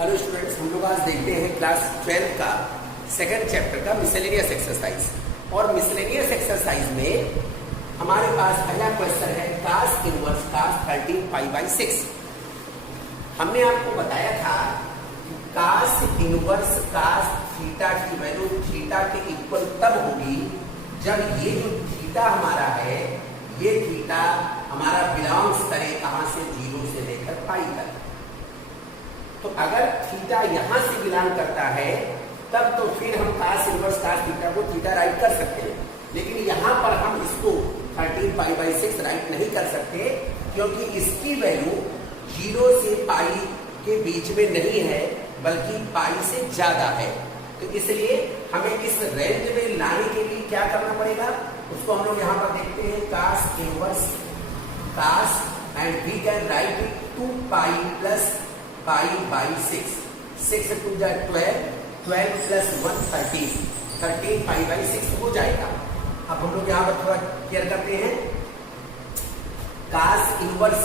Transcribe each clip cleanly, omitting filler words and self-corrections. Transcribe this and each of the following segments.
Hello students, हम लोग आज देखते हैं क्लास 12 का सेकंड चैप्टर का मिसलेनियस एक्सरसाइज। और मिसलेनियस एक्सरसाइज में हमारे पास पहला क्वेश्चन है cos इनवर्स cos 13 π/6। हमने आपको बताया था कि cos इनवर्स cos थीटा की वैल्यू थीटा के इक्वल तब होगी जब ये जो थीटा हमारा है, ये थीटा हमारा बिलोंग्स करे कहां से, 0 से लेकर पाई तक। तो अगर थीटा यहां से बिलोंग करता है तब तो फिर हम cos इनवर्स cos थीटा को थीटा राइट कर सकते हैं, लेकिन यहां पर हम इसको 13 π/6 राइट नहीं कर सकते क्योंकि इसकी वैल्यू 0 से पाई के बीच में नहीं है बल्कि पाई से ज्यादा है। तो इसलिए हमें इस रेंज में लाने के लिए क्या करना पड़ेगा, उसको हम लोग यहाँ पर देखते हैं cos inverse cos and we can write it 2 pi plus π/6। 6 2 जा 12, 12 प्लस 1 13, 13 π/6 हो जाएगा। अब हम लोग यहाँ पर थोड़ा क्लियर करते हैं। cos inverse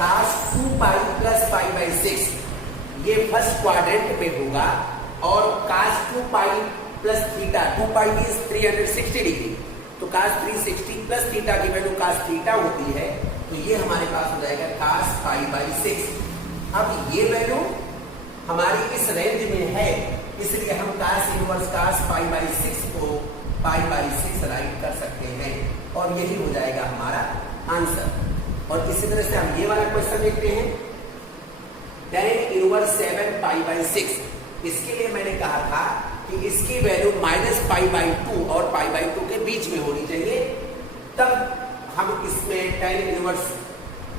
cos 2 pi plus π/6 ये फर्स्ट क्वाड्रेंट में होगा और cos 2 pi plus theta, 2 pi is 360 degree, तो cos 360 प्लस थीटा की वैल्यू cos थीटा होती है, तो ये हमारे पास हो जाएगा cos π/6। अब ये वैल्यू हमारी इस रेंज में है, इसलिए हम cos इनवर्स cos π/6 को π/6 राइट कर सकते हैं और यही हो जाएगा हमारा आंसर। और इसी तरह से हम ये वाला क्वेश्चन देखते हैं tan इनवर्स 7 π/6। इसके लिए मैंने कहा था कि इसकी वैल्यू -π/2 और π/2 के बीच में होनी चाहिए, तब हम इसमें tan इनवर्स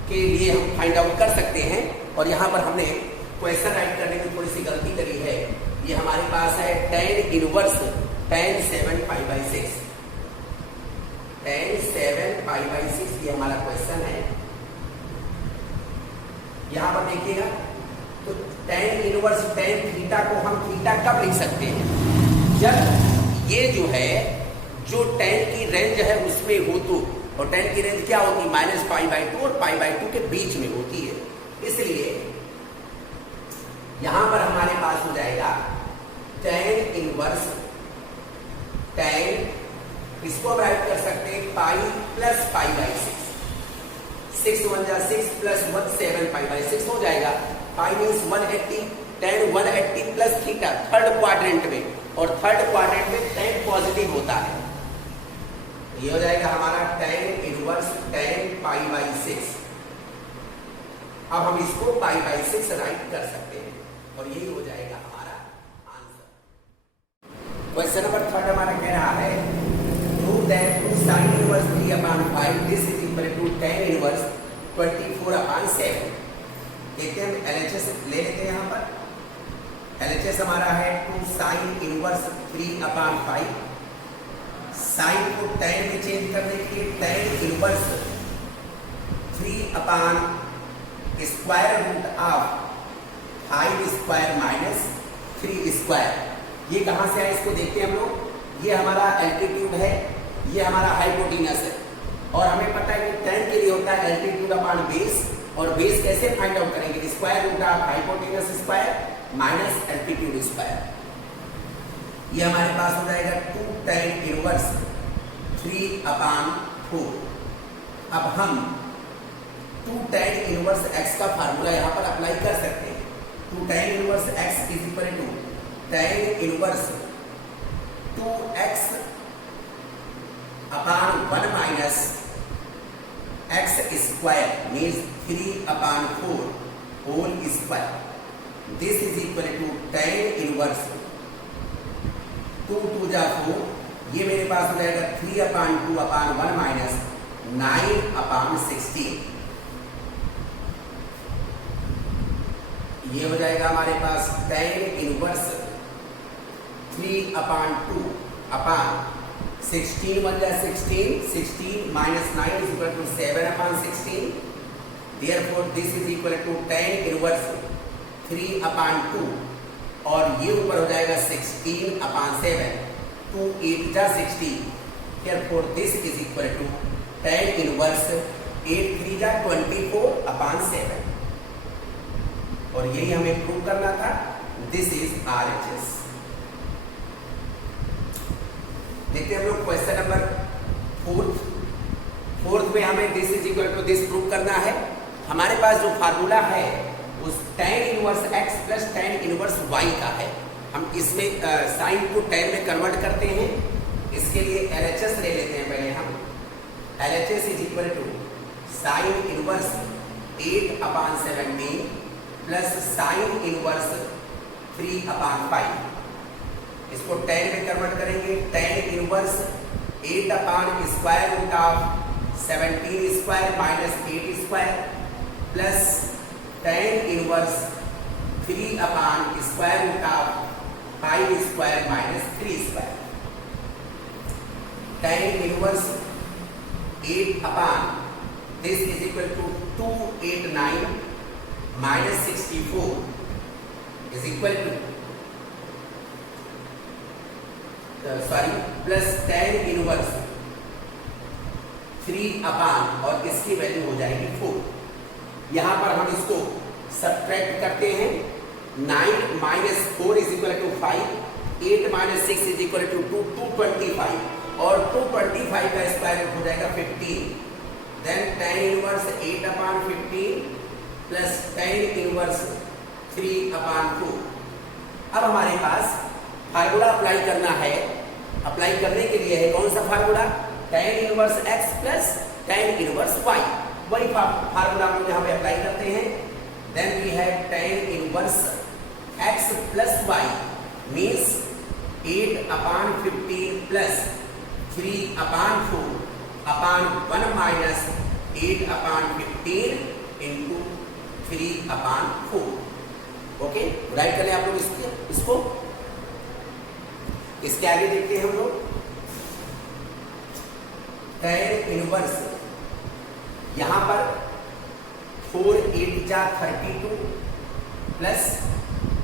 के लिए हम फाइंड आउट कर सकते हैं। और यहाँ पर हमने क्वेश्चन राइट करने में थोड़ी सी गलती करी है। ये हमारे पास है tan इनवर्स tan 7 π/6, tan 7 π/6 ये हमारा क्वेश्चन है। यहाँ पर देखिएगा तो tan इनवर्स tan थीटा को हम थीटा कब लिख सकते हैं, जब ये जो है जो tan की रेंज है उसमें हो तो, और tan की रेंज क्या होती है, -π/2 और π/2 के बीच में होती है। इसलिए यहां पर हमारे पास हो जाएगा tan इनवर्स tan, इसको राइट कर सकते हैं पाई प्लस π/6, 6 1 जा 6 प्लस 1 7 π/6 हो जाएगा। पाई means 180, tan 180 plus theta third quadrant में, और थर्ड क्वाड्रेंट में tan पॉजिटिव होता है, ये हो जाएगा हमारा tan इनवर्स tan π/6। अब हम इसको π/6 राइट कर सकते हैं और यही हो जाएगा हमारा आंसर। क्वेश्चन नंबर 3 हमारा कह रहा है prove that sin inverse 3/5 this is equal to tan inverse 24/7। कहते हैं LHS ले लेते हैं। यहाँ पर LHS हमारा है 2 sin इनवर्स 3/5। साइन को tan में चेंज करने के लिए tan इनवर्स 3/√5² माइनस 3²। ये कहां से आया इसको देखते हैं हम लोग। ये हमारा एल्टीट्यूड है, ये हमारा हाइपोटेनस है, और हमें पता है कि tan के लिए होता है एल्टीट्यूड अपॉन बेस, और बेस कैसे फाइंड आउट करेंगे, √2 hypotenuse square minus altitude square. ये हमारे पास हो जाएगा 2 tan इनवर्स 3/4। अब हम 2 tan इनवर्स x का फार्मूला यहाँ पर अप्लाई कर सकते हैं। 2 tan inverse x is equal to tan inverse 2x upon 1 minus x square means 3/4 whole square. This is equal to tan inverse 2 2 जा 4, ये मेरे पास हो जाएगा 3/2/1 माइनस 9/16। ये हो जाएगा हमारे पास tan इनवर्स 3/2 अपॉन 16 1 जा 16, 16 minus 9 is equal to 7/16। Therefore this is equal to tan inverse 3/2, और ये ऊपर हो जाएगा 16/7, 2 8 जा 16। Therefore this is equal to tan inverse 8 3 जा 24/7। और यही हमें प्रूव करना था। This is RHS। देखते हैं हम लोग क्वेश्चन नंबर फोर्थ में हमें this is equal to this prove करना है। हमारे पास जो फार्मूला है उस tan inverse x plus tan inverse y का है। हम इसमें साइन को tan में कन्वर्ट करते हैं। इसके लिए LHS ले लेते हैं पहले हम। LHS is equal to sine inverse 8/17 plus sine inverse 3/5। इसको tan में कन्वर्ट करेंगे। tan इनवर्स 8/स्क्वायर root of 17 square minus 8 square plus tan inverse 3/स्क्वायर root of 5 square minus 3 square. tan inverse 8 this is equal to 289 minus 64 is equal to plus tan inverse 3 और इसकी value हो जाएगी 4। यहाँ पर हम इसको सब्ट्रैक्ट करते हैं। 9 minus 4 is equal to 5, 8 minus 6 is equal to 225 और 225 का स्क्वायर रूट हो जाएगा 15। Then tan inverse 8/15 plus tan inverse 3/4। अब हमारे पास फार्मूला अप्लाई करना है। अप्लाई करने के लिए है कौन सा formula? tan inverse x plus tan inverse y। वही फार्मूला हम यहाँ पे अप्लाई करते हैं। Then we have tan inverse x plus y means 8/15 plus 3/4 upon 1 minus 8/15 into 3/4। Okay, write कर लें आप लोग इसको। इसके आगे देखते हैं हम लोग tan इनवर्स। यहां पर 4 8 जा 32 प्लस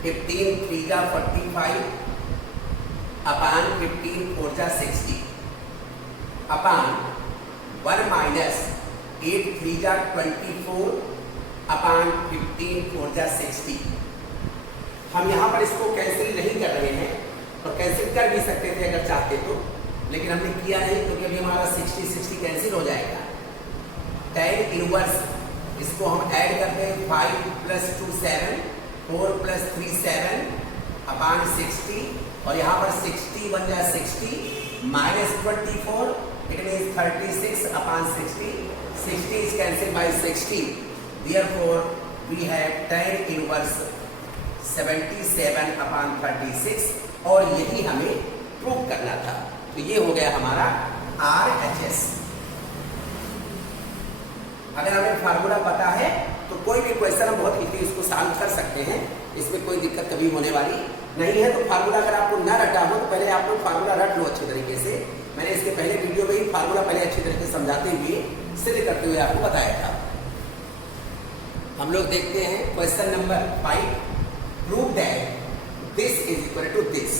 15 3 जा 45 अपॉन 15 4 जा 60 अपॉन 1 माइनस 8 3 जा 24 अपॉन 15 4 जा 60। हम यहाँ पर इसको कैंसिल नहीं कर रहे हैं और कैंसिल कर भी सकते थे अगर चाहते तो, लेकिन हमने किया नहीं क्योंकि अभी हमारा 60 कैंसिल हो जाएगा। tan इनवर्स इसको हम ऐड करते हैं 5 प्लस 2 7 4 प्लस 3 7 अपॉन 60 और यहाँ पर 60 बन जाए 60 minus 24 it means 36 upon 60। 60 is cancelled by 60, therefore we have tan inverse 77/36 और यही हमें प्रूव करना था। तो ये हो गया हमारा RHS। अगर हमें फार्मूला पता है तो कोई भी क्वेश्चन हम बहुत इजीली इसको सॉल्व कर सकते हैं। इसमें कोई दिक्कत कभी होने वाली नहीं है। तो फार्मूला अगर आपको ना रटा हो तो पहले आप लोग फार्मूला रट लो अच्छे तरीके से। मैंने इसके पहले वीडियो में ही फार्मूला पहले अच्छी तरीके से समझाते हुए सिद्ध करते हुए आपको बताया था। हम लोग देखते हैं question number 5। Prove that this is equal to this.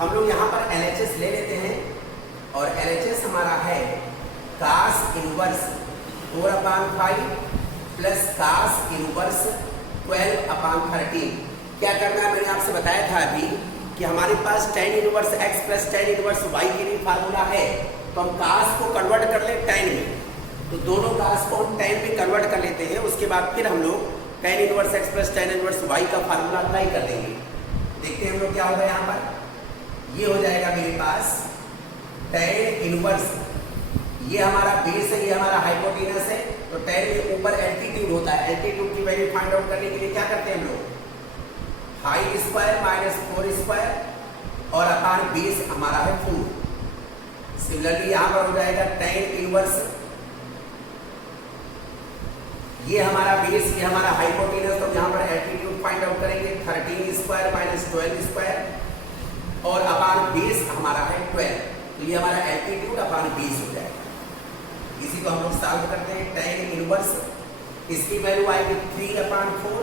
हम लोग यहाँ पर LHS ले लेते हैं और LHS हमारा है cos inverse 4/5 plus cos inverse 12/13। क्या करना है मैंने आपसे बताया था अभी कि हमारे पास tan inverse x plus tan inverse y के लिए फार्मूला है। तो हम cos को कन्वर्ट कर ले tan में, तो दोनों cos को हम tan में कन्वर्ट कर लेते हैं। उसके बाद फिर हम लोग tan inverse x plus tan inverse y का फार्मूला अप्लाई कर देंगे। देखते हैं हम लोग क्या होगा। यहाँ पर ये हो जाएगा मेरे पास tan इनवर्स, ये हमारा बेस है, ये हमारा हाइपोटेनस है। तो tan के ऊपर एल्टीट्यूड होता है। एल्टीट्यूड की वैल्यू फाइंड आउट करने के लिए क्या करते हैं हम लोग? हाइट स्क्वायर माइनस 4 स्क्वायर और अपॉन बेस हमारा है 4। सिमिलरली यहाँ पर हो जाएगा tan इनवर्स, ये हमारा बेस, ये हमारा हाइपोटेनस। तो यहाँ पर एल्टीट्यूड फाइंड आउट करेंगे 13 स्क्वायर माइनस 12 स्क्वायर और अपॉन बेस हमारा है 12। तो ये हमारा एल्टीट्यूड अपॉन बेस हो जाएगा। इसी को हम लोग सॉल्व करते हैं। tan इनवर्स इसकी वैल्यू आएगी 3/4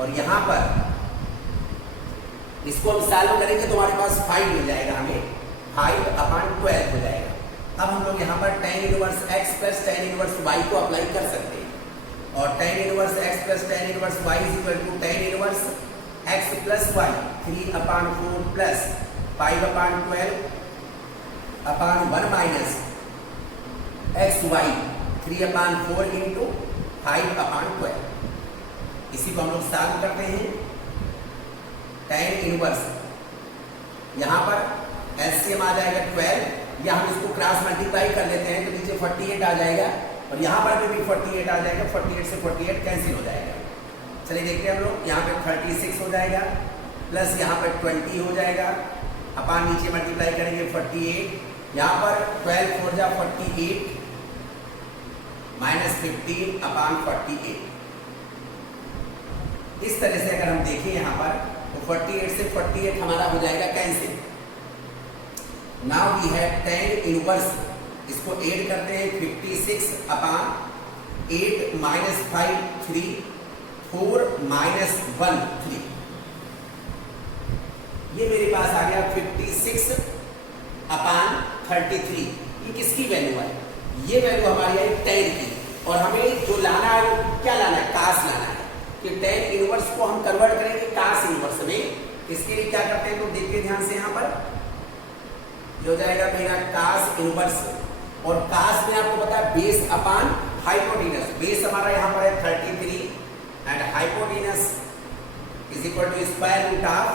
और यहाँ पर इसको हम सॉल्व करेंगे तो हमारे पास 5 मिल जाएगा, हमें 5/12 हो जाएगा। अब हम लोग यहाँ पर tan inverse x plus tan inverse y को अप्लाई कर सकते हैं। और tan inverse x plus tan inverse y is equal to tan inverse x plus y 3/4 plus 5/12 upon 1 minus x y 3/4 into 5/12। इसी को हम लोग सॉल्व करते हैं। tan इनवर्स यहाँ पर एलसीएम आ जाएगा 12, या हम इसको क्रॉस मल्टीप्लाई कर लेते हैं तो नीचे 48 आ जाएगा और यहाँ पर भी 48 आ जाएगा। 48 से 48 कैंसिल हो जाएगा। चलिए देखते हैं हम लोग, यहाँ पे 36 हो जाएगा प्लस यहाँ पर 20 हो जाएगा अपॉन नीचे मल्टीप्लाई करेंगे 48, यहाँ पर 12 4 जा 48 माइनस 15/48। इस तरह से अगर हम देखें यहाँ पर तो 48 से 48 हमारा हो जाएगा cancel. Now we have tan inverse, इसको ऐड करते हैं 56/8 माइनस 5 3 4 माइनस 1 3। ये मेरे पास आ गया 56/33। ये किसकी वैल्यू है? ये वैल्यू हमारी है tan की, और हमें जो लाना है वो क्या लाना है? कास लाना है कि tan इनवर्स को हम कन्वर्ट करेंगे कास इनवर्स में। इसके लिए क्या करते हैं तो देखिए ध्यान से, यहाँ पर ये हो जाएगा मेरा कास इनवर्स, और कास में आपको पता है बेस अपॉन हाइपोटेनस। बेस हमारा यहाँ पर है 33 and hypotenuse is equal to square root of,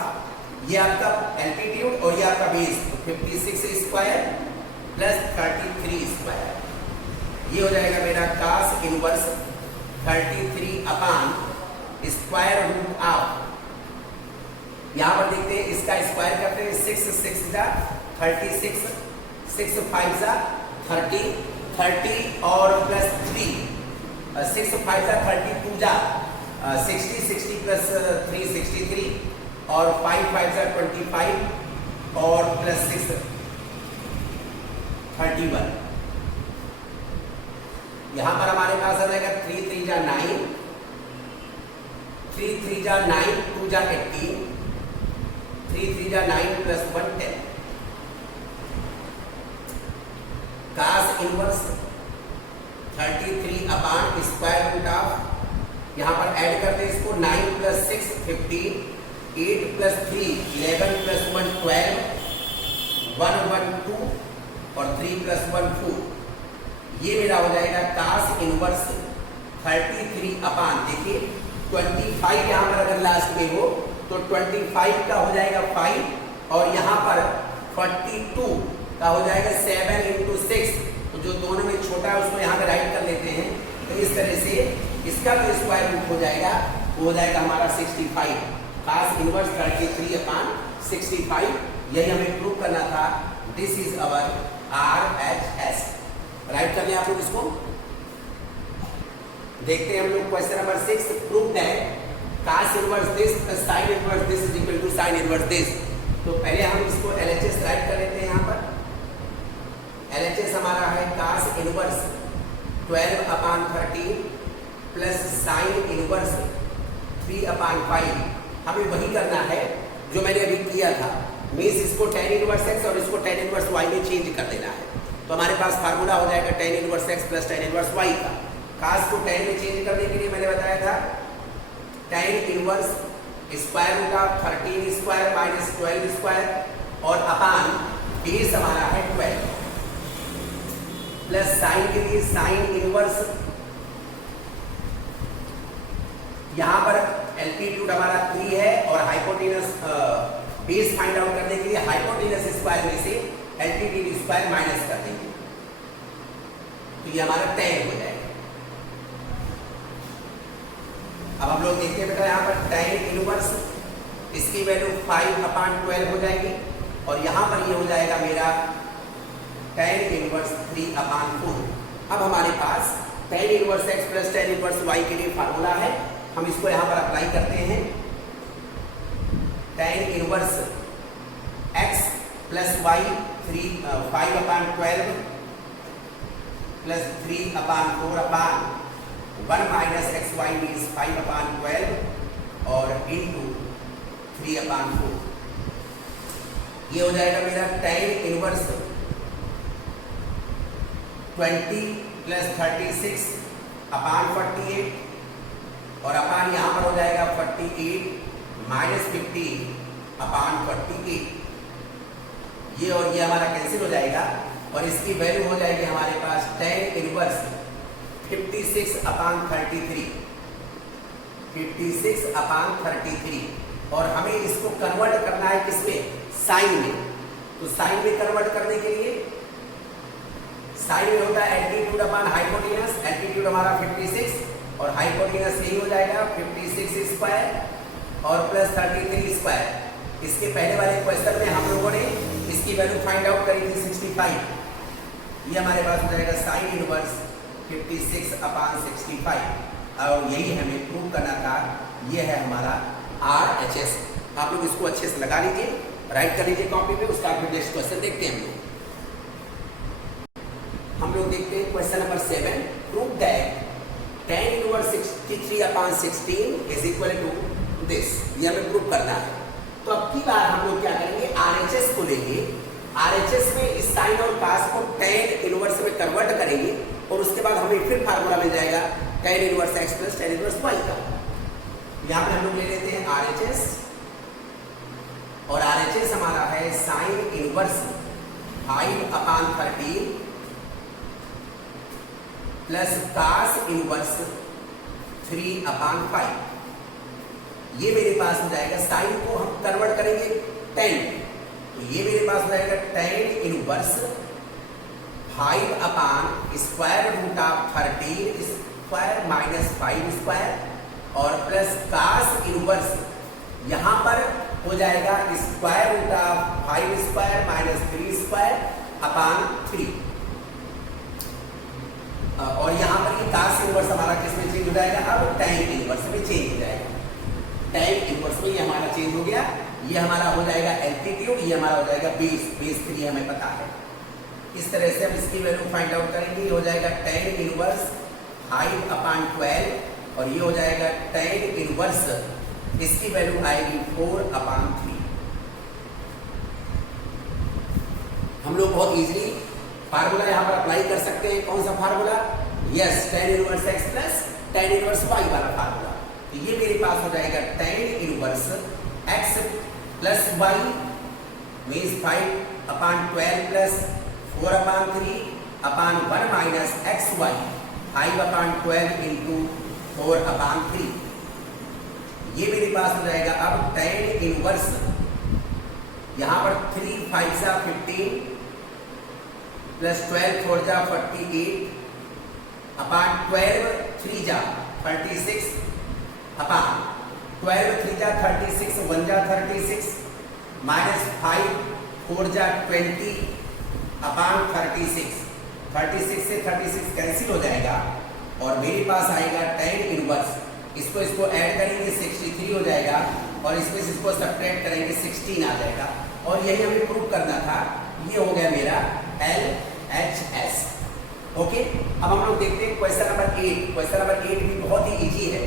ये आपका एल्टीट्यूड और ये आपका बेस, तो 56 स्क्वायर प्लस 33 स्क्वायर। ये हो जाएगा मेरा cos inverse 33 upon square root of, यहाँ पर देखते हैं इसका स्क्वायर करते हैं 6 6 जा 36 6 5 जा 30 30 और प्लस 3 6 5 जा 32 जा 60 60 प्लस 3 63 और 5 5 जा 25 और प्लस 6 31। यहाँ पर हमारे पास आ जाएगा 3 3 जा 9 3 3 जा 9 2 जा 18 3 3 जा 9 plus 1 10। Cos inverse 33 upon square root of, यहाँ पर ऐड करते हैं इसको 9 प्लस 6 15 8 प्लस 3 11 प्लस 1 12 1 1 2 और 3 प्लस 1 4। ये मेरा हो जाएगा कास इनवर्स 33 अपॉन, देखिए 25 यहाँ पर अगर लास्ट में हो तो 25 का हो जाएगा 5 और यहाँ पर 42 का हो जाएगा 7 इंटू 6। तो जो दोनों में छोटा है उसको यहाँ पे राइट कर लेते हैं। तो इस तरह से इसका जो स्क्वायर रूट हो जाएगा वो हो जाएगा हमारा 65। कास इनवर्स 33 अपॉन 65, यही हमें प्रूव करना था। This is our RHS। Write कर लिया आप लोग इसको। देखते हैं हम लोग question number 6। Prove that cos inverse this plus sine inverse this is equal to sine inverse this. तो पहले हम इसको LHS राइट कर लेते हैं। यहाँ पर LHS हमारा है कास इनवर्स 12/13 प्लस साइन इनवर्स 3/5। हमें वही करना है जो मैंने अभी किया था, मीन्स इसको tan इनवर्स x और इसको tan इनवर्स y में चेंज कर देना है। तो हमारे पास फार्मूला हो जाएगा tan inverse x plus tan inverse y का। कास को tan में चेंज करने के लिए मैंने बताया था tan inverse square root of 13 square minus 12 square और अपॉन बेस हमारा है 12 प्लस साइन के लिए साइन इनवर्स, यहाँ पर एल्टीट्यूड हमारा 3 है और हाइपोटेनस बेस फाइंड आउट करने के लिए हाइपोटेनस स्क्वायर में से एल्टीट्यूड स्क्वायर माइनस कर देंगे तो ये हमारा tan हो जाएगा। अब हम लोग देखते हैं बेटा यहाँ पर tan इनवर्स इसकी वैल्यू 5/12 हो जाएगी और यहाँ पर ये हो जाएगा मेरा tan इनवर्स 3/4। अब हमारे पास tan inverse x plus tan inverse y के लिए फार्मूला है, हम इसको यहाँ पर अप्लाई करते हैं। tan inverse x plus y 5/12 plus 3/4 1 minus x y means 5/12 और इंटू 3/4। ये हो जाएगा मेरा tan इनवर्स 20 प्लस 36/48 और अपान यहाँ पर हो जाएगा 48 माइनस 15 अपान 48। ये और ये हमारा कैंसिल हो जाएगा और इसकी वैल्यू हो जाएगी हमारे पास tan इनवर्स 56 अपान 33, 56 अपान 33। और हमें इसको कन्वर्ट करना है किसमें, साइन में। तो साइन में कन्वर्ट करने के लिए साइन में होता है एल्टीट्यूड अपान हाइपोटेनस। एल्टीट्यूड हमारा 56 और हाइपोटेनस यही हो जाएगा 56 स्क्वायर और प्लस 33 स्क्वायर। इसके पहले वाले क्वेश्चन में हम लोगों ने इसकी वैल्यू फाइंड आउट करी थी 65। ये हमारे पास हो जाएगा साइन इनवर्स 56 अपान 65 और यही हमें प्रूव करना था। ये है हमारा RHS। आप लोग इसको अच्छे से लगा लीजिए, राइट कर लीजिए कॉपी पे। उसका फिर नेक्स्ट क्वेश्चन देखते हैं हम लोग देखते हैं question number 7। Prove that tan inverse 63 upon 16 is equal to this. ये हमें प्रूव करना है। तो अब की बार हम लोग क्या करेंगे, RHS को लेंगे। RHS में इस साइन और कास को tan इनवर्स में कन्वर्ट करेंगे और उसके बाद हमें फिर फार्मूला मिल जाएगा tan inverse x plus tan inverse y का। यहाँ पे हम लोग ले लेते हैं RHS और RHS हमारा है साइन इनवर्स 5 अपान 13 प्लस कास इनवर्स 3 अपान 5। ये मेरे पास हो जाएगा, साइन को हम कन्वर्ट करेंगे tan। तो ये मेरे पास हो जाएगा tan inverse 5 upon square root of 13 square minus 5 square और प्लस कास इनवर्स यहाँ पर हो जाएगा square root of 5 square minus 3 square upon 3। और यहाँ पर ये कास इनवर्स हमारा किसमें चेंज हो जाएगा, अब tan इनवर्स में चेंज हो जाएगा। tan इनवर्स में ये हमारा चेंज हो गया। ये हमारा हो जाएगा एल्टीट्यूड, ये हमारा हो जाएगा बेस 3 हमें पता है। इस तरह से हम इसकी वैल्यू फाइंड आउट करेंगे। ये हो जाएगा tan इनवर्स 5 अपान 12 और ये हो जाएगा tan इनवर्स, इसकी वैल्यू आएगी 4 अपान 3। हम लोग बहुत इजीली फार्मूला यहाँ पर अप्लाई कर सकते हैं। कौन सा formula, yes, tan inverse x plus tan inverse y वाला फार्मूला। तो ये मेरे पास हो जाएगा tan inverse x plus y means 5 अपान 12 प्लस 4 अपान 3 अपान 1 माइनस एक्स वाई 5 अपान 12 इंटू 4 अपान 3। ये मेरे पास हो जाएगा अब tan इनवर्स, यहाँ पर 3 5 जा 15 प्लस 12 4 जा 48 अपान 12 3 जा 36 अपान 12 3 जा 36 1 जा 36 माइनस 5 4 जा 20 अपान 36। 36 से 36 कैंसिल हो जाएगा और मेरे पास आएगा tan इनवर्स। इसको ऐड करेंगे 63 हो जाएगा और इसमें से इसको सब्ट्रैक्ट करेंगे 16 आ जाएगा। और यही हमें प्रूव करना था। ये हो गया मेरा LHS। ओके, अब हम लोग देखते हैं क्वेश्चन नंबर 8। क्वेश्चन नंबर 8 भी बहुत ही इजी है,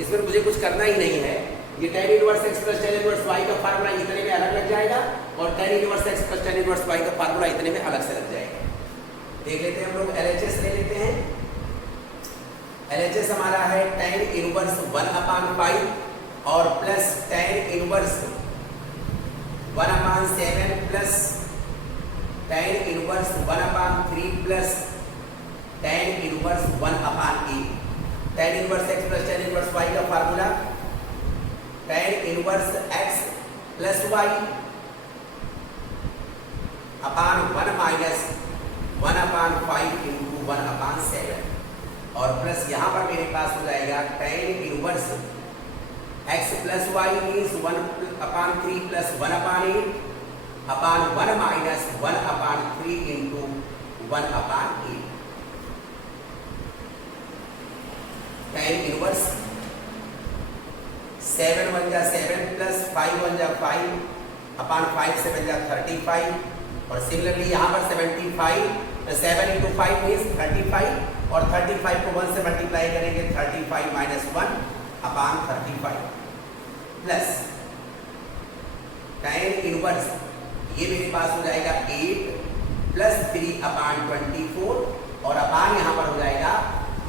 इसमें मुझे कुछ करना ही नहीं है। ये tan inverse x plus tan inverse y का फार्मूला इतने में अलग लग जाएगा और tan inverse x plus tan inverse y का फार्मूला इतने में अलग से लग जाएगा। देख लेते हैं हम लोग LHS ले लेते हैं। LHS हमारा है tan इनवर्स 1 अपान 5 और प्लस tan इनवर्स 1 अपान 7 प्लस tan इनवर्स 1 अपान 3 प्लस tan इनवर्स 1 अपान 8। tan inverse x plus tan inverse y का formula tan inverse x plus y अपान 1 माइनस 1 अपान 5 इंटू 1 अपान 7 और प्लस यहाँ पर मेरे पास हो जाएगा tan inverse x plus y means 1 अपान 3 plus 1 अपान 8 अपान 1 minus 1 अपान 3 into 1 अपान 8। tan inverse 7 1 जा 7 plus 5 1 जा 5 अपान 5 7 जा 35 और सिमिलरली यहाँ पर 75 7 इंटू 5 मीन्स 35 और 35 को 1 से मल्टीप्लाई करेंगे 35 माइनस 1 अपान 35 प्लस tan इनवर्स ये मेरे पास हो जाएगा 8 प्लस 3 अपान 24 और अपान यहाँ पर हो जाएगा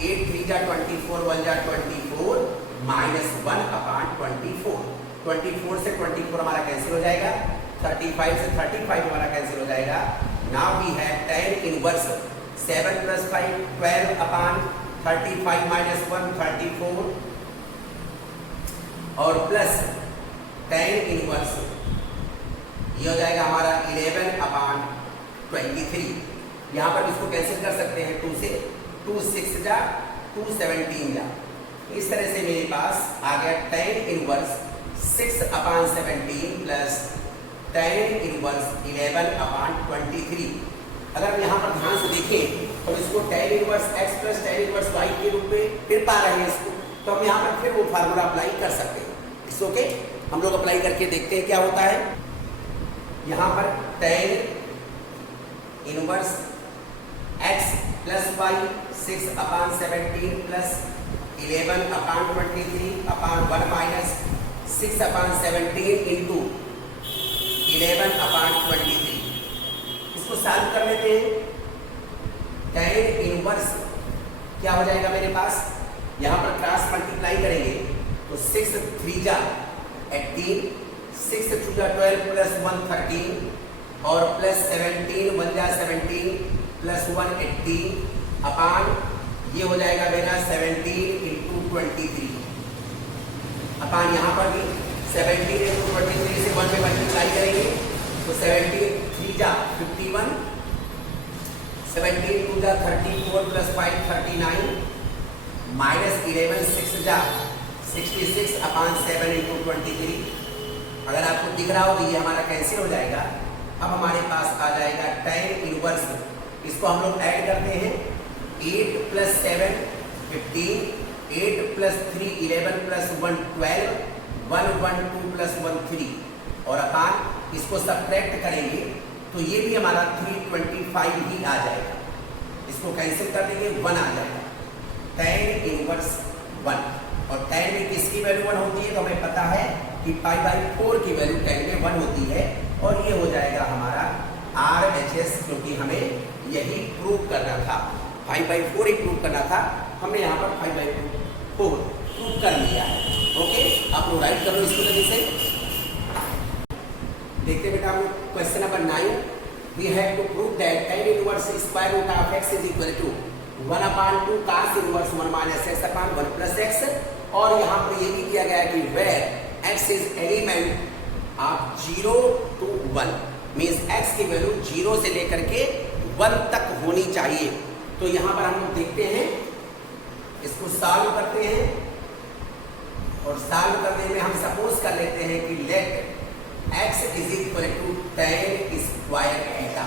8 3 जा 24 1 जा 24 -1/24। 24 से 24 हमारा कैंसिल हो जाएगा, 35 से 35 हमारा कैंसिल हो जाएगा। Now we have tan inverse 7 + 5 12/35 - 1 34 और प्लस tan इनवर्स ये हो जाएगा हमारा 11/23। यहाँ पर इसको कैंसिल कर सकते हैं 2 से, 2 6 जा 2 17 जा। इस तरह से मेरे पास आ गया tan inverse 6/17 plus tan inverse 11/23। अगर हम यहाँ पर ध्यान से देखें तो इसको tan inverse x plus tan inverse y के रूप में फिर पा रहे हैं इसको, तो हम यहाँ पर फिर वो फार्मूला अप्लाई कर सकते हैं। इट्स ओके, हम लोग अप्लाई करके देखते हैं क्या होता है। यहाँ पर tan inverse x plus y 6/17 plus 11/23/1 minus 6/17 into 11/23। इसको सॉल्व कर लेते हैं। tan इनवर्स क्या हो जाएगा मेरे पास, यहाँ पर क्रॉस मल्टीप्लाई करेंगे तो 6 3 जा 18, 6 2 जा 12 प्लस 1 13 और प्लस 17 1 जा 17 प्लस 1 18 अपान ये हो जाएगा मेरा 17 इंटू 23 अपान यहाँ पर भी 17 इंटू 23 से 1 में मल्टीप्लाई करेंगे तो 17 3 जा 51, 17 2 जा 34 प्लस 5 39 माइनस 11 6 जा 66/7 इंटू 23। अगर आपको दिख रहा हो तो ये हमारा कैंसिल हो जाएगा। अब हमारे पास आ जाएगा tan इनवर्स, इसको हम लोग ऐड करते हैं 8 + 7 15, 8 + 3 11 + 1 12, 1 1 2 + 1 3 और अपान इसको सब्ट्रैक्ट करेंगे तो ये भी हमारा 325 ही आ जाएगा। इसको कैंसिल कर देंगे 1 आ जाएगा। tan इनवर्स 1 और tan में किसकी वैल्यू 1 होती है तो हमें पता है कि π/4 की वैल्यू tan में 1 होती है और ये हो जाएगा हमारा RHS, क्योंकि हमें यही प्रूव करना था। 5/4 ही प्रूव करना था, हमने यहाँ पर 5/4 प्रूव कर लिया है। ओके, आप लोग राइट कर लो इसको जल्दी से। देखते बेटा हम question number 9। We have to prove that tan inverse square root of x is equal to 1/2 cos inverse 1 - x/1 + x। और यहाँ पर ये भी किया गया कि where x is element of 0 to 1 means x की वैल्यू 0 से लेकर के 1 तक होनी चाहिए। तो यहाँ पर हम लोग देखते हैं, इसको सॉल्व करते हैं और सॉल्व करने में हम सपोज कर लेते हैं कि let x is equal to tan square theta,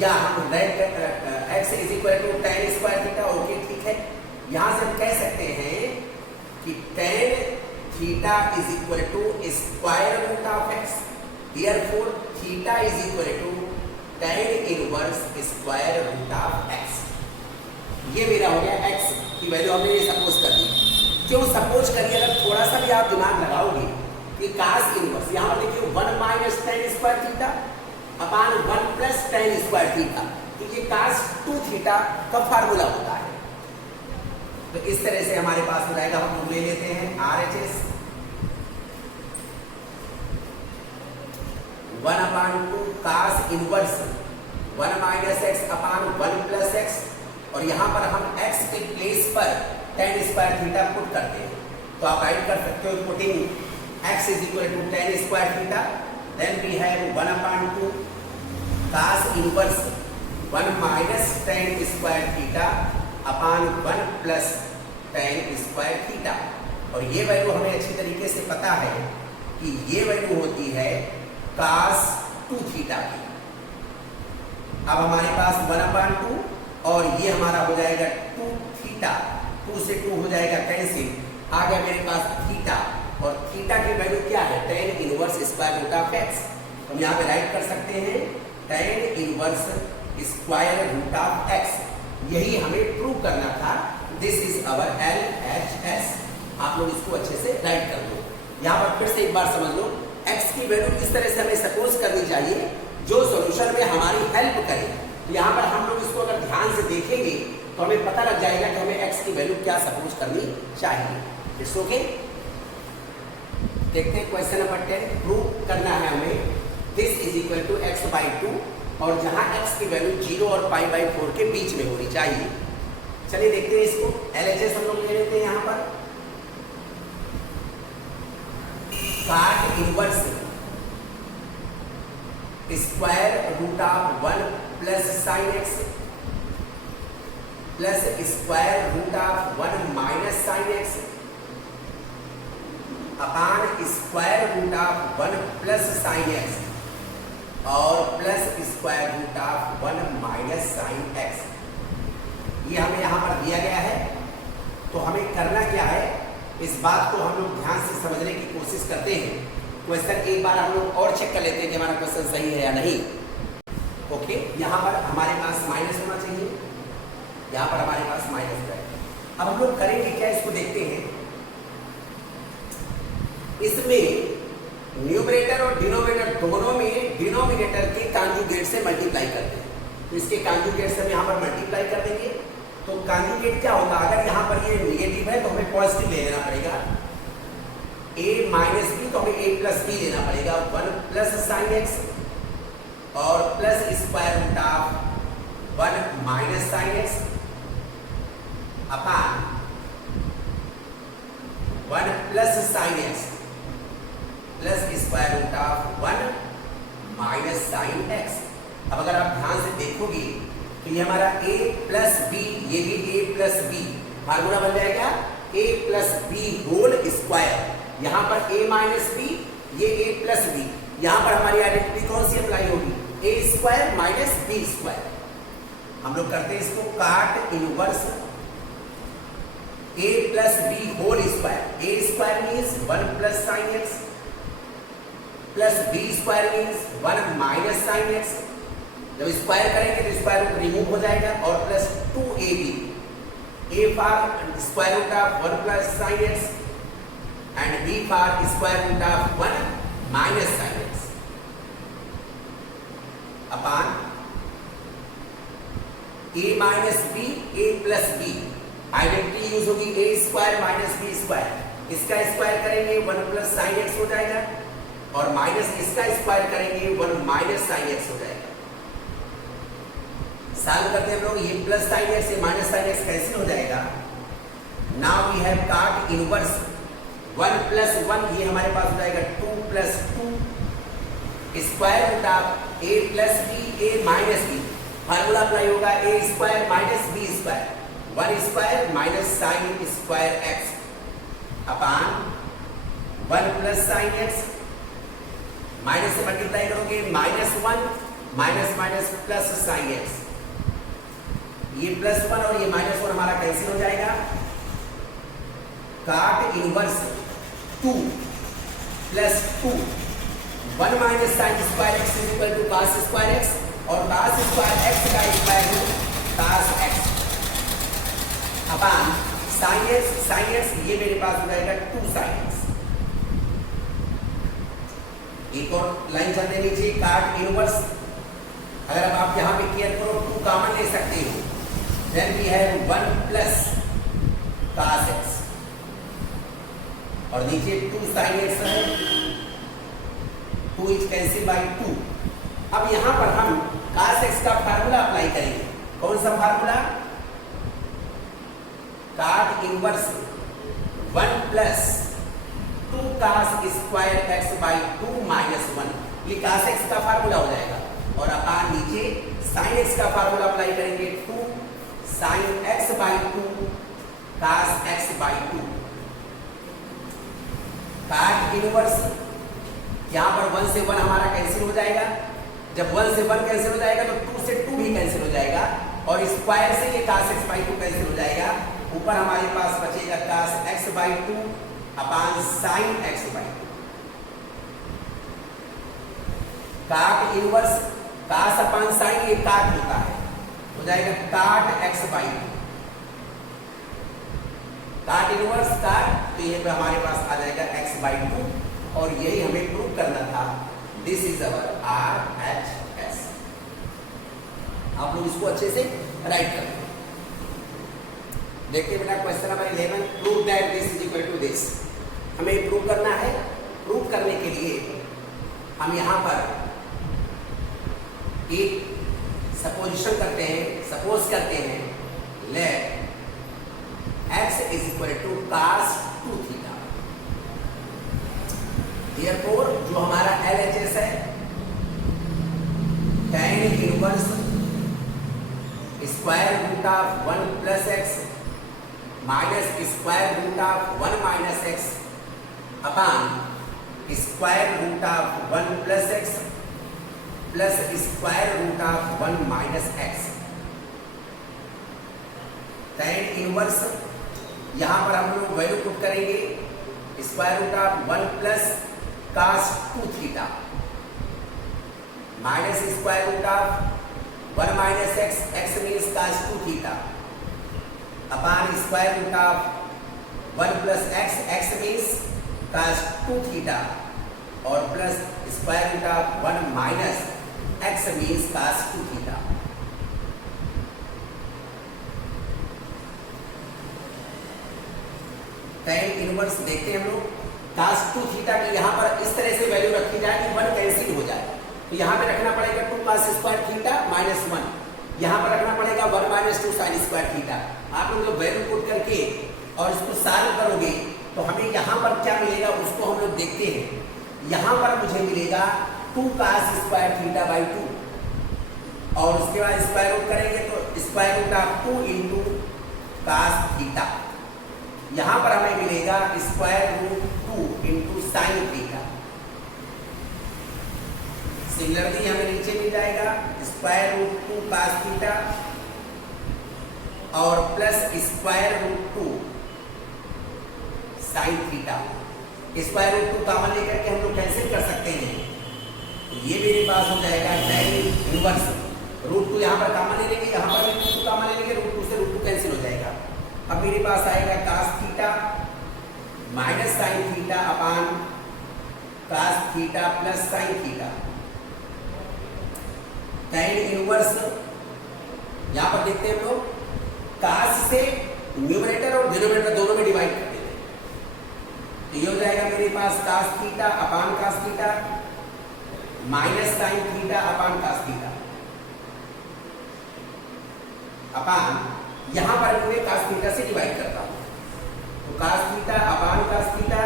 या हम let x is equal to tan square theta. Okay ठीक है, यहाँ से हम कह सकते हैं कि tan theta is equal to square root of x, therefore theta is equal to tan inverse square root of x। ये मेरा हो गया x की वैल्यू हमने ये सपोज कर दी। क्यों सपोज करिए, अगर थोड़ा सा भी आप दिमाग लगाओगे कि cos इनवर्स यहाँ पर देखिए 1 - tan square theta upon 1 + tan square theta, तो ये cos 2 थीटा का फार्मूला होता है। तो इस तरह से हमारे पास हो जाएगा, हम लोग ले लेते हैं RHS 1/2 cos inverse 1 - x upon 1 + x और यहाँ पर हम x के प्लेस पर tan स्क्वायर थीटा पुट करते हैं। तो आप राइट कर सकते हो putting x is equal to tan square theta, then we have 1/2 cos inverse 1 - tan square theta upon 1 + tan square theta. और ये वैल्यू हमें अच्छी तरीके से पता है कि ये वैल्यू होती है cos 2 थीटा की। अब हमारे पास 1/2 और ये हमारा हो जाएगा 2 थीटा, 2 से 2 हो जाएगा कैंसिल, आ गया मेरे पास थीटा और थीटा की वैल्यू क्या है tan inverse square root of x। हम यहाँ पे राइट कर सकते हैं tan inverse square root of x। यही हमें प्रूव करना था। This is our LHS। आप लोग इसको अच्छे से राइट कर दो। यहाँ पर फिर से एक बार समझ लो, x की वैल्यू किस तरह से हमें सपोज करनी चाहिए जो सॉल्यूशन में हमारी हेल्प करे। यहाँ पर हम लोग इसको अगर ध्यान से देखेंगे तो हमें पता लग जाएगा कि हमें x की वैल्यू क्या सपोज करनी चाहिए। It's okay. देखते हैं क्वेश्चन नंबर 10। प्रूव करना है हमें this is equal to x/2 और जहां x की वैल्यू 0 और π/4 के बीच में होनी चाहिए। चलिए देखते हैं इसको। LHS हम लोग ले लेते हैं यहाँ पर। Cot inverse square root of 1 plus sine x plus square root of 1 minus sine x upon square root of 1 plus sine x और plus square root of 1 minus sine x. ये हमें यहाँ पर दिया गया है। तो हमें करना क्या है, इस बात को हम लोग ध्यान से समझने की कोशिश करते हैं। क्वेश्चन एक बार हम लोग और चेक कर लेते हैं कि हमारा क्वेश्चन सही है या नहीं। ओके, यहाँ पर हमारे पास माइनस होना चाहिए, यहाँ पर हमारे पास माइनस है। अब हम लोग करेंगे क्या, इसको देखते हैं। इसमें न्यूमरेटर और डिनोमिनेटर दोनों में डिनोमिनेटर के कॉन्जुगेट से मल्टीप्लाई करते हैं। तो इसके कॉन्जुगेट से हम यहाँ पर मल्टीप्लाई कर देंगे। तो कॉन्जुगेट क्या होगा, अगर यहाँ पर ये नेगेटिव है तो हमें पॉजिटिव ले लेना पड़ेगा। a माइनस बी तो हमें a प्लस बी लेना पड़ेगा। 1 प्लस साइन एक्स और plus square root of 1 minus sine x upon 1 plus sine x plus square root of 1 minus sine x. अब अगर आप ध्यान से देखोगे तो ये हमारा a प्लस बी, ये भी a प्लस बी, फार्मूला बन जाएगा a plus b whole square. यहाँ पर a माइनस बी, ये a प्लस बी। यहाँ पर हमारी आइडेंटिटी कौन सी अप्लाई होगी, a square minus b square. हम लोग करते हैं इसको काट inverse a plus b whole square. a square means 1 plus sine x plus b square means 1 minus sine x. जब स्क्वायर करेंगे तो स्क्वायर रूट रिमूव हो जाएगा और plus 2ab, a for square root of 1 plus sine x and b for square root of 1 minus sin x upon a minus b, a plus b। Identity use होगी a square minus b square. इसका square करेंगे 1 plus sine x हो जाएगा और minus इसका square करेंगे 1 minus sine x हो जाएगा। सॉल्व करते हैं हम लोग। ये प्लस साइन x से माइनस साइन x कैंसिल हो जाएगा। Now we have cot inverse 1 plus 1, ये हमारे पास हो जाएगा 2 plus 2 square root of a plus b, a minus b. Formula apply होगा a square minus b square, 1 square minus sine square x upon 1 plus sine x। Minus से multiply करोगे -1 minus minus plus sine x। ये +1 और ये -1 हमारा cancel हो जाएगा। Cot inverse 2 plus 2 1 minus sine square x is equal to cos square x और cos square x का square root cos x upon sine x. ये मेरे पास हो जाएगा 2 साइन एक्स। एक और लाइन चलने लीजिए, काट इनवर्स। अगर अब आप यहाँ पे केयर करो 2 कॉमन ले सकते हो। Then we have 1 plus cos x और नीचे 2 साइन एक्स है, 2 इज कैंसिल बाई 2। अब यहां पर हम cos x का फार्मूला अप्लाई करेंगे। कौन सा फार्मूला, काट inverse 1 plus 2 cos square x by 2 minus 1, ये cos x का फार्मूला हो जाएगा। और अपान नीचे sin x का फार्मूला अप्लाई करेंगे 2 sin x by 2 cos x by 2। काट इनवर्स, यहाँ पर 1 से 1 हमारा कैंसिल हो जाएगा। जब 1 से 1 कैंसिल हो जाएगा तो 2 से 2 भी कैंसिल हो जाएगा और स्क्वायर से ये cos x बाई 2 कैंसिल हो जाएगा। ऊपर हमारे पास बचेगा cos x by 2 upon sin x by 2। काट इनवर्स, cos अपान sin ये काट होता है, हो जाएगा काट x बाई 2। काट इनवर्स काट, तो ये पे हमारे पास आ जाएगा x बाई 2 और यही हमें प्रूव करना था। This is our RHS। आप लोग इसको अच्छे से राइट कर लें। देखिए बेटा question number 11, prove that this is equal to this. हमें प्रूव करना है। प्रूव करने के लिए हम यहाँ पर एक सपोजिशन करते हैं, सपोज करते हैं let x is equal to cos 2 theta. Therefore जो हमारा LHS है tan inverse square root of 1 plus x minus square root of 1 minus x upon square root of 1 plus x plus square root of 1 minus x. tan inverse यहां पर हम लोग value put करेंगे square root of 1 plus cos 2 theta minus square root of 1 minus x, x means cos 2 theta upon square root of 1 plus x, x means cos 2 theta और plus square root of 1 minus x means cos 2 theta. tan inverse देखते हैं हम लोग cos 2 theta की यहाँ पर इस तरह से वैल्यू रखी जाए कि 1 कैंसिल हो जाए, तो यहाँ पे रखना पड़ेगा 2 cos स्क्वायर थीटा माइनस 1, यहाँ पर रखना पड़ेगा 1 माइनस 2 sin स्क्वायर थीटा। आप लोग जब वैल्यू पुट करके और इसको सॉल्व करोगे तो हमें यहाँ पर क्या मिलेगा उसको हम लोग देखते हैं। यहाँ पर मुझे मिलेगा 2 cos स्क्वायर थीटा बाई 2 और उसके बाद स्क्वायर रूट करेंगे तो square root of 2 into cos theta. यहाँ पर हमें मिलेगा square root 2 into sine theta. Similarly हमें नीचे मिल जाएगा स्क्वायर रूट 2 cos थीटा और plus square root 2 sine theta. Square root 2 common लेकर के हम लोग कैंसिल कर सकते हैं, ये मेरे पास हो जाएगा tan इनवर्स रूट 2 यहाँ पर कॉमन ले लेंगे, यहाँ पर रूट 2 कॉमन ले लेंगे, रूट 2 से रूट 2 कैंसिल हो जाएगा। अब मेरे पास आएगा cos theta minus sine theta upon cos theta plus sine theta. tan inverse यहां पर देखते हैं हम लोग cos से न्यूमरेटर और डिनोमिनेटर दोनों में डिवाइड करते हैं, तो ये हो जाएगा मेरे पास cos theta upon cos theta minus sine theta upon cos theta upon यहां पर मैं cos थीटा से डिवाइड करता हूं, तो cos theta upon cos theta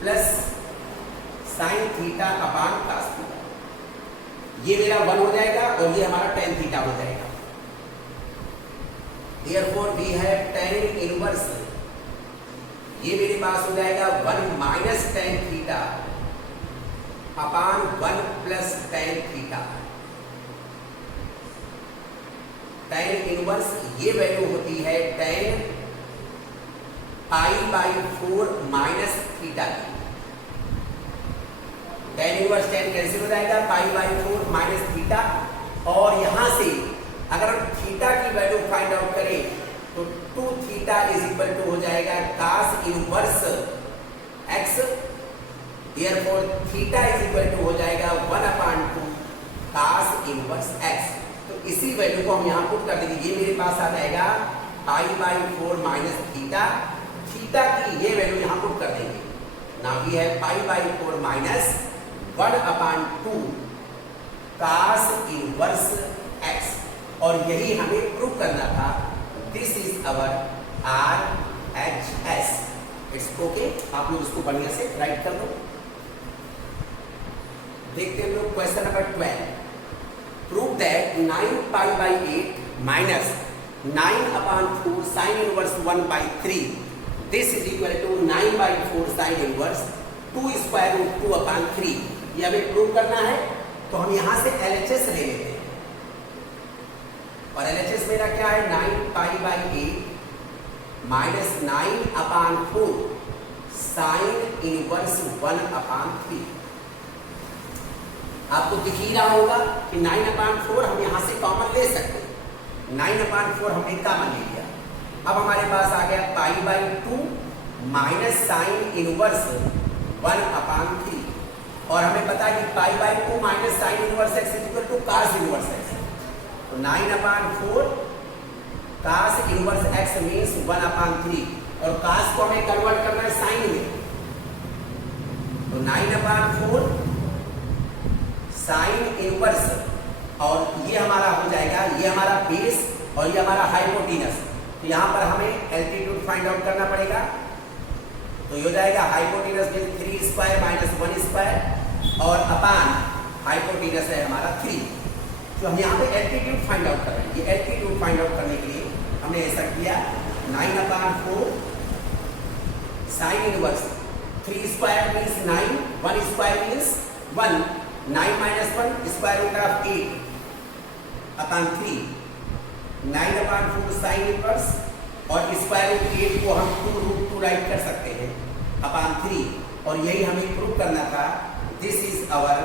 plus sin theta upon cos theta, ये मेरा 1 हो जाएगा और ये हमारा tan थीटा हो जाएगा। Therefore we have tan inverse, ये मेरे पास हो जाएगा 1 minus tan theta upon 1 plus tan theta. tan inverse ये वैल्यू होती है tan pi by 4 minus theta की। tan इनवर्स tan कैंसिल हो जाएगा, पाई बाई 4 माइनस थीटा, और यहां से अगर हम थीटा की वैल्यू फाइंड आउट करें तो 2 थीटा इज इक्वल टू हो जाएगा cos inverse x। Therefore theta is equal to हो जाएगा 1/2 cos इनवर्स x। तो इसी वैल्यू को हम यहाँ पुट कर देंगे, ये मेरे पास आ जाएगा pi by 4 minus theta, theta की ये वैल्यू यहाँ पुट कर देंगे। Now we have pi by 4 minus 1/2 cos inverse x, और यही हमें प्रूव करना था। This is our RHS। It's okay, आप लोग इसको बढ़िया से राइट कर लो। देखते हैं लोग question number 12। Prove that 9 pi by 8 minus 9/4 sine inverse 1/3 this is equal to 9/4 sine inverse 2 square root 2/3। ये हमें प्रूव करना है, तो हम यहां से LHS ले लेते हैं, और LHS मेरा क्या है 9 pi by 8 minus 9/4 sine inverse 1/3। आपको दिख ही रहा होगा कि 9/4 हम यहां से कॉमन ले सकते हैं, 9/4 हमने कॉमन ले लिया। अब हमारे पास आ गया pi by 2 minus sine inverse 1/3, और हमें पता है कि pi by 2 minus sine inverse x equal to cos inverse x। तो 9/4 कास इनवर्स एक्स मीन्स 1/3 और कास को हमें कन्वर्ट करना है साइन में, तो 9/4 साइन इनवर्स, और ये हमारा हो जाएगा, ये हमारा बेस और ये हमारा हाइपोटेनस। तो यहाँ पर हमें एल्टीट्यूड फाइंड आउट करना पड़ेगा, तो ये हो जाएगा हाइपोटेनस में 3 स्क्वायर माइनस 1 स्क्वायर और अपान हाइपोटेनस है हमारा 3। तो हम यहाँ पे एल्टीट्यूड फाइंड आउट कर रहे हैं। ये एल्टीट्यूड फाइंड आउट करने के लिए हमने ऐसा किया, 9/4 sine inverse 3 square means 9, 1 square means 1, 9 minus 1 square root of 8 upon 3, 9/4 sine inverse और स्क्वायर रूट 8 को हम 2√2 राइट कर सकते हैं अपान 3, और यही हमें प्रूव करना था। This is our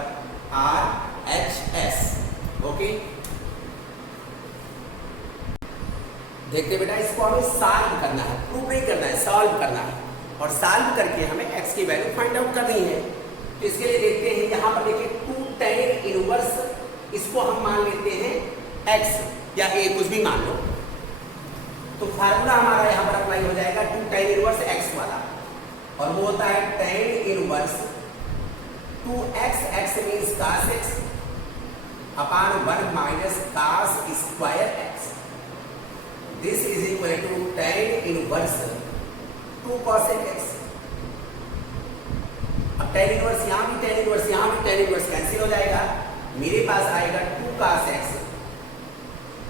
RHS। Okay, देखते बेटा, इसको हमें सॉल्व करना है, प्रूव नहीं करना है, सॉल्व करना है, और सॉल्व करके हमें x की वैल्यू फाइंड आउट करनी है। तो इसके लिए देखते हैं, यहाँ पर देखिए 2 tan इनवर्स, इसको हम मान लेते हैं x या a, कुछ भी मान लो। तो फार्मूला हमारा यहाँ पर अप्लाई हो जाएगा 2 tan इनवर्स x वाला, और वो होता है tan inverse 2x, x means cos x upon 1 minus cos square x। This is equal to tan inverse 2 cos x। अब tan इनवर्स यहाँ भी tan इनवर्स यहाँ भी tan इनवर्स कैंसिल हो जाएगा, मेरे पास आएगा 2 cos x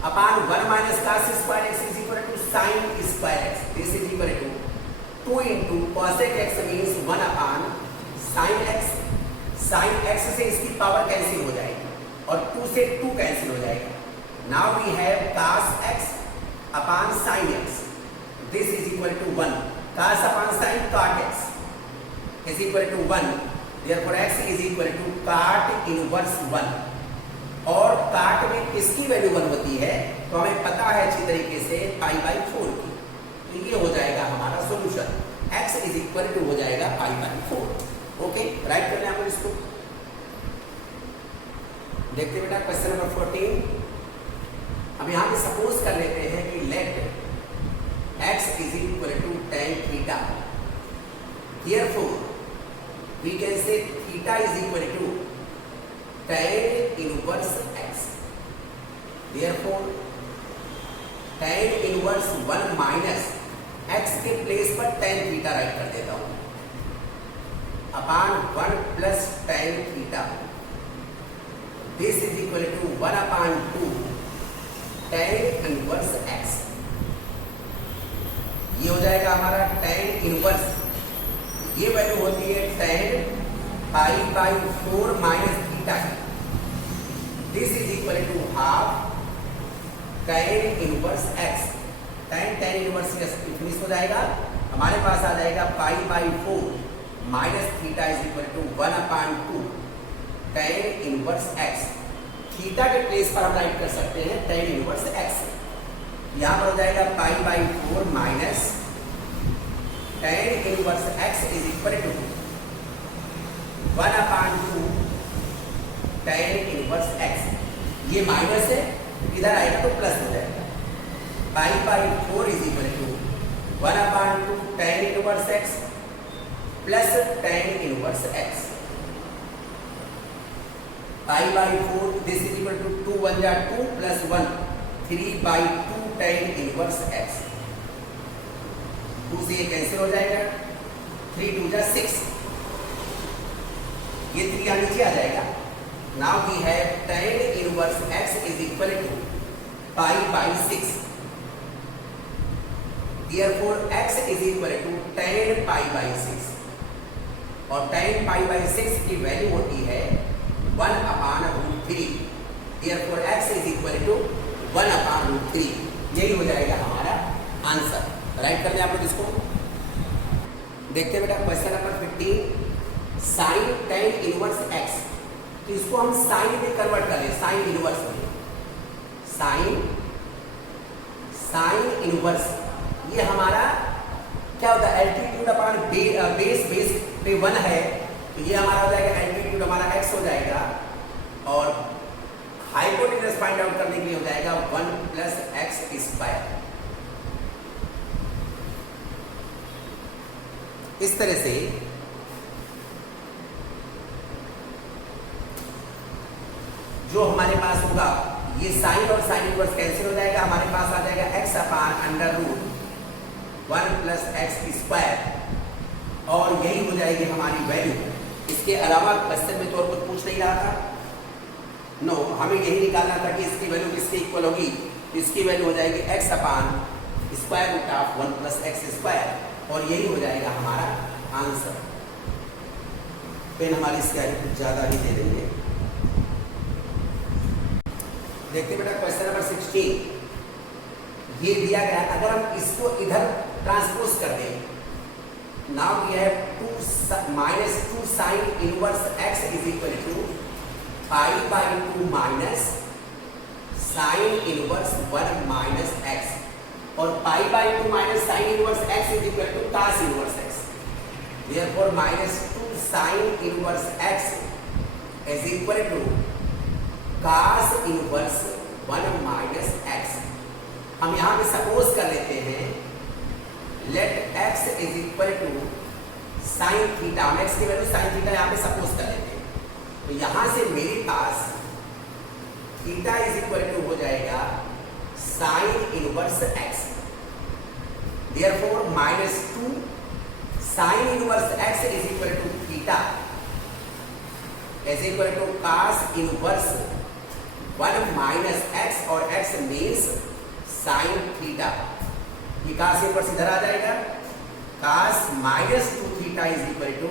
upon 1 minus cos square x is equal to sin square x। This is equal to 2 इंटू cosec x means 1 upon sin x। sin x से इसकी पावर कैंसिल हो जाएगी और 2 से 2 कैंसिल हो जाएगा। Now we have cos x upon sin x। This is equal to 1, cos upon sin cot x is equal to 1, therefore x is equal to cot inverse 1। और काट में किसकी वैल्यू 1 होती है, तो हमें पता है अच्छी तरीके से π/4 की। तो ये हो जाएगा हमारा solution, x is equal to हो जाएगा π/4। ओके, राइट करना है हम इसको। देखते बेटा क्वेश्चन नंबर 14। अब यहाँ पे सपोज कर लेते हैं कि let x is equal to tan theta, therefore we can say theta is equal to tan inverse x। Therefore tan inverse 1 minus x के प्लेस पर tan थीटा राइट कर देता हूँ upon 1 plus tan theta. This is equal to 1/2 tan inverse x। ये हो जाएगा हमारा tan inverse, ये वैल्यू होती है tan π/4 minus theta. This is equal to half tan inverse x। tan inverse finish हो जाएगा, हमारे पास आ जाएगा π/4 minus theta is equal to 1/2 tan inverse x। Theta के प्लेस पर हम राइट कर सकते हैं tan इनवर्स x। यहाँ पर हो जाएगा π/4 minus tan inverse x is equal to 1/2 tan inverse x। ये माइनस है, इधर आएगा तो प्लस हो जाएगा। π/4 is equal to 1/2 tan inverse x plus tan inverse x। π/4 this is equal to 2 1 जा 2 प्लस 1 3/2 tan इनवर्स x। 2 से ये कैंसिल हो जाएगा, 3 2 जा 6, ये 3 यहाँ नीचे आ जाएगा। Now we have tan inverse x is equal to π/6। Therefore x is equal to tan π/6 और tan π/6 की वैल्यू होती है 1/√3। Therefore x is equal to 1/√3। यही हो जाएगा हमारा आंसर। राइट कर दें आप लोग इसको। देखते बेटा question number 15, sine tan inverse x। तो इसको हम साइन में कन्वर्ट करें, साइन इनवर्स में। साइन इनवर्स ये हमारा क्या होता है, एल्टीट्यूड अपान बेस पे 1 है, तो ये हमारा हो जाएगा एल्टीट्यूड हमारा x हो जाएगा, और हाइपोटेनस फाइंड आउट करने के लिए हो जाएगा 1 प्लस x स्क्वायर। इस तरह से जो हमारे पास होगा ये साइन और साइन इनवर्स कैंसिल हो जाएगा, हमारे पास आ जाएगा x upon under root 1 plus x square और यही हो जाएगी हमारी वैल्यू। इसके अलावा क्वेश्चन में तो और कुछ पूछ नहीं रहा था, नो हमें यही निकालना था कि इसकी वैल्यू किसके इक्वल होगी, इसकी वैल्यू हो जाएगी x upon square root of 1 plus x square और यही हो जाएगा हमारा आंसर। पेन हमारी इसके आगे कुछ ज़्यादा ही दे देंगे। देखते बेटा क्वेश्चन नंबर 16 ये दिया गया है, अगर हम इसको इधर ट्रांसपोज कर दें, now we have 2 sine inverse x is equal to pi by 2 minus sine inverse 1 minus x और pi by 2 minus sine inverse x is equal to cos inverse x। Therefore minus 2 sine inverse x is equal to cos inverse 1 minus x। हम यहाँ पे suppose कर लेते हैं let x is equal to sine theta, हम x की value sine theta यहाँ पे सपोज कर लेते हैं, तो यहाँ से मेरे पास थीटा इज इक्वल टू हो जाएगा sine inverse x। Therefore minus 2 sine inverse x is equal to theta is equal to cos inverse 1 minus x और x मीन्स साइन थीटा। ये cos इनवर्स इधर आ जाएगा, cos minus 2 theta is equal to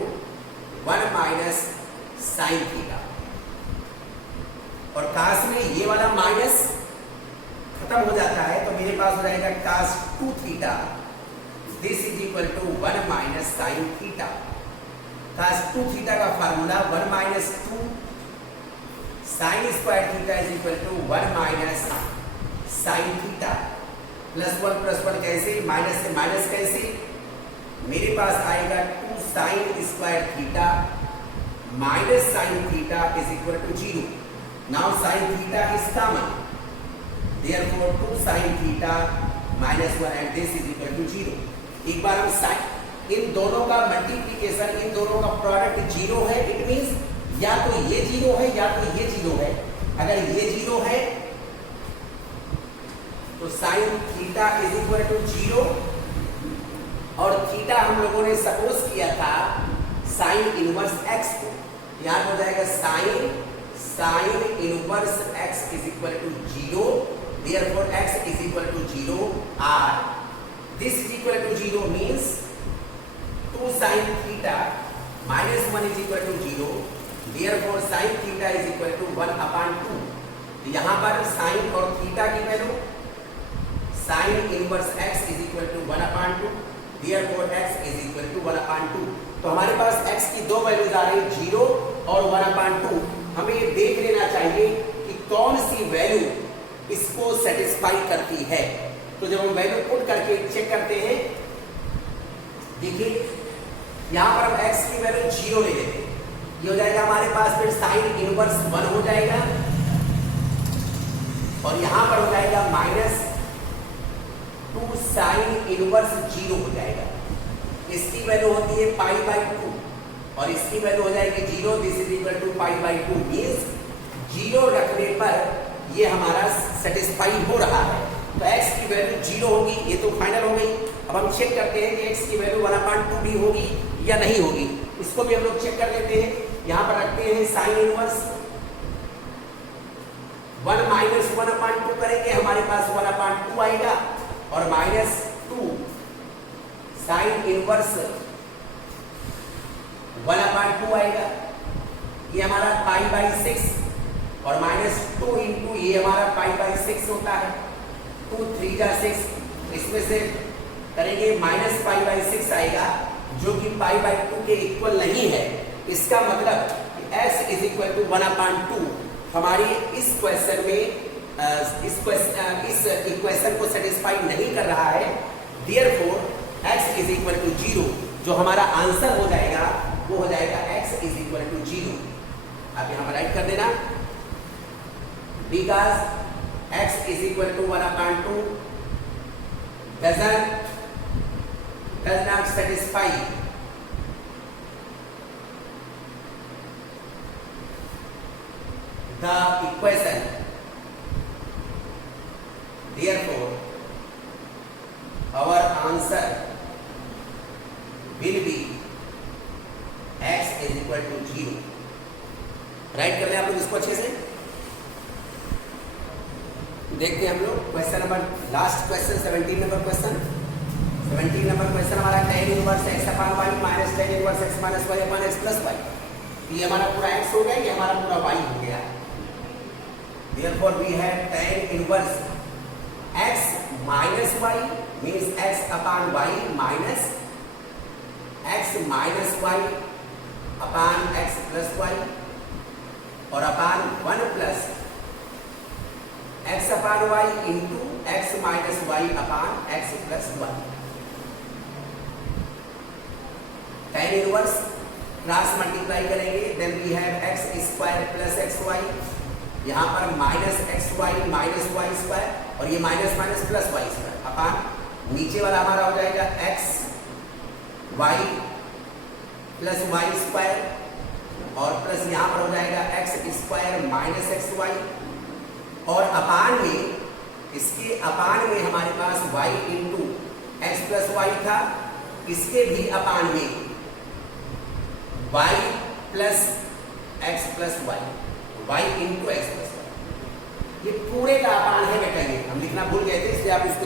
1 minus sine theta और cos में ये वाला minus खत्म हो जाता है तो मेरे पास हो जाएगा cos 2 theta this is equal to 1 minus sine theta. cos 2 theta का formula 1 minus 2 sine square theta is equal to 1 minus sine theta plus 1 कैसे, माइनस से माइनस कैसे, मेरे पास आएगा 2 sine square theta minus sine theta is equal to 0। Now sine theta is common, therefore 2 sine theta minus 1 and this is equal to 0। एक बार हम sign in दोनों का मल्टीप्लिकेशन, इन दोनों का प्रोडक्ट 0 है, इट मींस या तो ये 0 है या तो ये 0 है। अगर ये 0 है तो sine theta is equal to 0 और थीटा हम लोगों ने सपोज किया था साइन इनवर्स x को, याद हो जाएगा sine inverse x is equal to 0, therefore x is equal to 0 और this is equal to 0 means 2 sine theta minus 1 is equal to 0, therefore sine theta is equal to 1 upon 2। तो यहाँ पर sine और theta की value sine inverse x is equal to 1 upon 2, therefore x is equal to 1 upon 2। तो हमारे पास x की दो values आ रही है 0 और 1 अपान 2। हमें ये देख लेना चाहिए कि कौन सी वैल्यू इसको सेटिस्फाई करती है। तो जब हम वैल्यू पुट करके चेक करते हैं, देखिए यहाँ पर हम x की वैल्यू 0 ले लेते हैं, ये हो जाएगा हमारे पास फिर साइन इनवर्स 1 हो जाएगा और यहाँ पर हो जाएगा माइनस 2 साइन इनवर्स 0 हो जाएगा। इसकी वैल्यू होती है पाई बाई 2 और इसकी वैल्यू हो जाएगी 0, this is equal to pi by 2 means 0 रखने पर ये हमारा सेटिस्फाई हो रहा है। तो x की वैल्यू 0 होगी, ये तो फाइनल हो गई। अब हम चेक करते हैं कि x की वैल्यू 1/2 भी होगी या नहीं होगी, इसको भी हम लोग चेक कर लेते हैं। यहाँ पर रखते हैं साइन इनवर्स 1 माइनस 1/2 करेंगे, हमारे पास 1/2 आएगा और माइनस 2 साइन इनवर्स 1/2 आएगा, ये हमारा पाई बाई 6 और माइनस 2 इंटू ये हमारा पाई बाई 6 होता है, 2 3 जा 6, इसमें से करेंगे माइनस पाई बाई 6 आएगा जो कि पाई बाई 2 के इक्वल नहीं है। इसका मतलब x इज इक्वल टू 1/2 हमारी इस क्वेश्चन में इस इक्वेशन को सेटिस्फाई नहीं कर रहा है। Therefore x is equal to 0, जो हमारा आंसर हो जाएगा वो हो जाएगा x इज इक्वल टू 0। आप यहाँ पर राइट कर देना, because x is equal to 1/2 does not satisfy the equation, therefore our answer will be x is equal to 0. Right कर लें आप लोग इसको अच्छे से। देखते हैं हम लोग question number, last question 17 number question. 17 number question हमारा tan inverse x upon y minus tan inverse x minus y upon x plus y। ये हमारा पूरा x हो गया, ये हमारा पूरा y हो गया। Therefore we have tan inverse x minus y means x upon y minus x minus y upon x plus y और upon 1 plus x upon y into x minus y upon x plus 1। tan inverse cross multiply करेंगे, then we have x square plus xy, यहाँ पर minus xy minus y square और ये minus minus plus y square upon नीचे वाला हमारा हो जाएगा x y plus y square और प्लस यहाँ पर हो जाएगा x स्क्वायर माइनस xy और अपान में, इसके अपान में हमारे पास y into x plus y था, इसके भी अपान में y plus x plus y, y into x plus y. ये पूरे का अपान है बेटा, ये हम लिखना भूल गए थे इसलिए आप इसको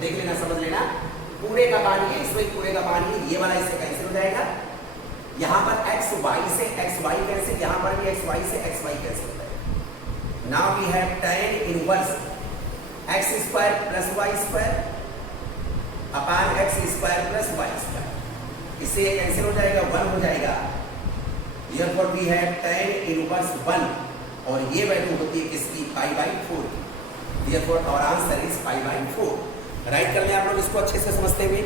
देख लेना समझ लेना। पूरे का अपान है x y, पूरे का अपान है, ये वाला इससे कैंसिल हो जाएगा। यहाँ पर एक्स वाई से एक्स वाई कैंसिल, यहाँ पर भी एक्स वाई से एक्स वाई कैंसिल हो जाएगा। Now we have tan inverse x square plus y square upon x square plus y square, इससे ये कैंसिल हो जाएगा, 1 हो जाएगा। Therefore we have tan inverse 1 और ये वैल्यू होती है किसकी, π/4। Therefore our answer is π/4। Right कर लें आप लोग इसको अच्छे से समझते हुए।